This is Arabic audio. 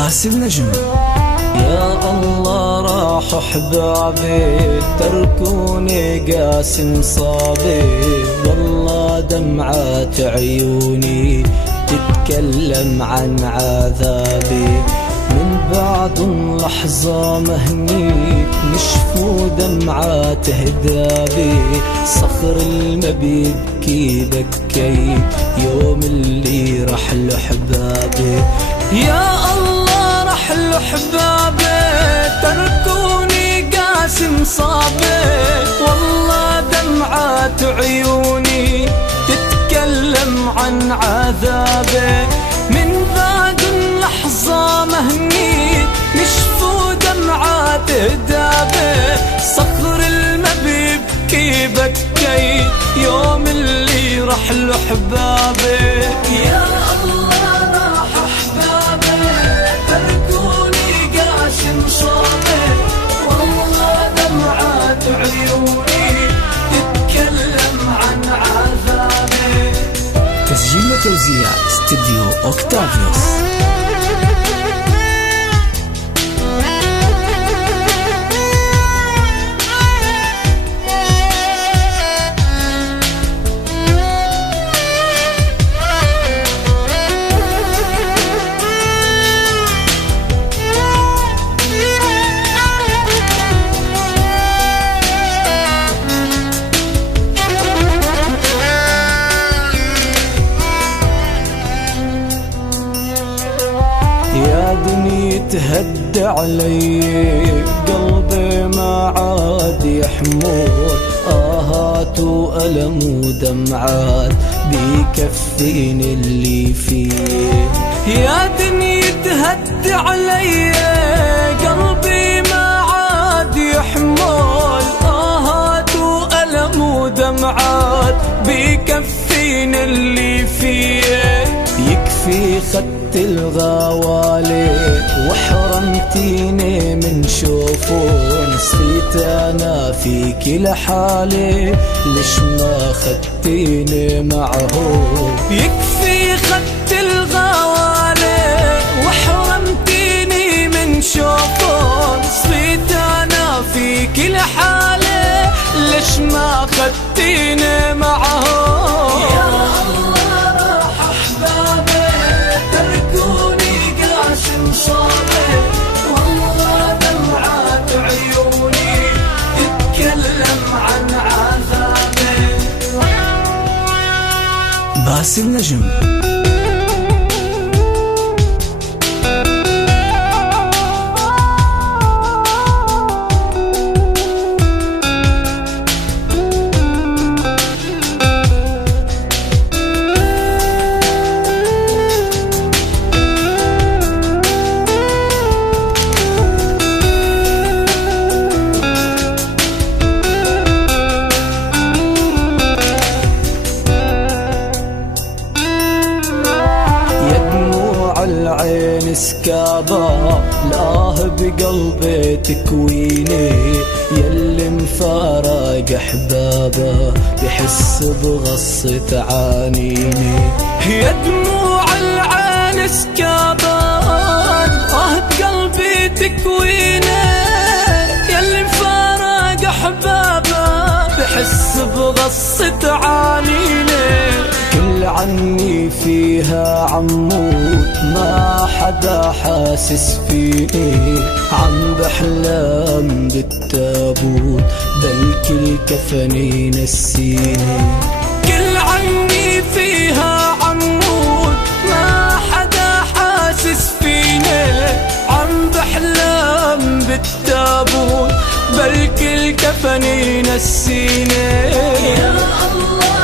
باسل نجم. يا الله راح احبابي تركوني قاسم صابي، والله دمعات عيوني تتكلم عن عذابي. من بعد لحظة مهنيت نشفوا دمعات هدابي، صخر ما بيبكي بكيت يوم اللي رح له حبابي. يا الله رح له حبابي تركوني قاسم صابي، والله دمعات عيوني تتكلم عن عذابي. من بعد لحظة مهنيت نشفوا دمعات هدابي، صخر الما بيبكي بكيت يوم اللي رح له حبابي. يا الله راح احبابي تركوني قاسم صابي، والله دمعات عيوني تتكلم عن عذابي. تسجيل وتوزيع استديو اوكتافيوس. يا دنيا تهد علي قلبي ما عاد يحمل، آهات وألم ودمعات بيكفيني اللي فيه. يا دنيا تهد علي قلبي ما عاد يحمل، آهات وألم ودمعات بيكفيني اللي فيه. يكفي خدت الغوالي وحرمتيني من شوفون، صفيت انا فيك لحالي ليش ما خدتيني معه. يكفي خدت الغوالي وحرمتيني من شوفون، صفيت انا فيك لحالي ليش ما خدتيني معه. يا الله راح احبابي تركوني قاسم صابي، والله دمعات عيوني تتكلم عن عذابي. باسل نجم. العين سكابة لاه بقلبي تكويني، يلي مفارق احبابه بحس بغصة عانيني. يا دموع العين سكابة لاه بقلبي تكويني، يلي مفارق احبابه بحس بغصة عانيني. كل عني فيها عمود ما حدا حاسس فيني، عم بحلم بالتابوت بلكي الكفن ينسيني. كل عني فيها عمود ما حدا حاسس فيني، عم بحلم بالتابوت بلكي الكفن ينسيني. يا الله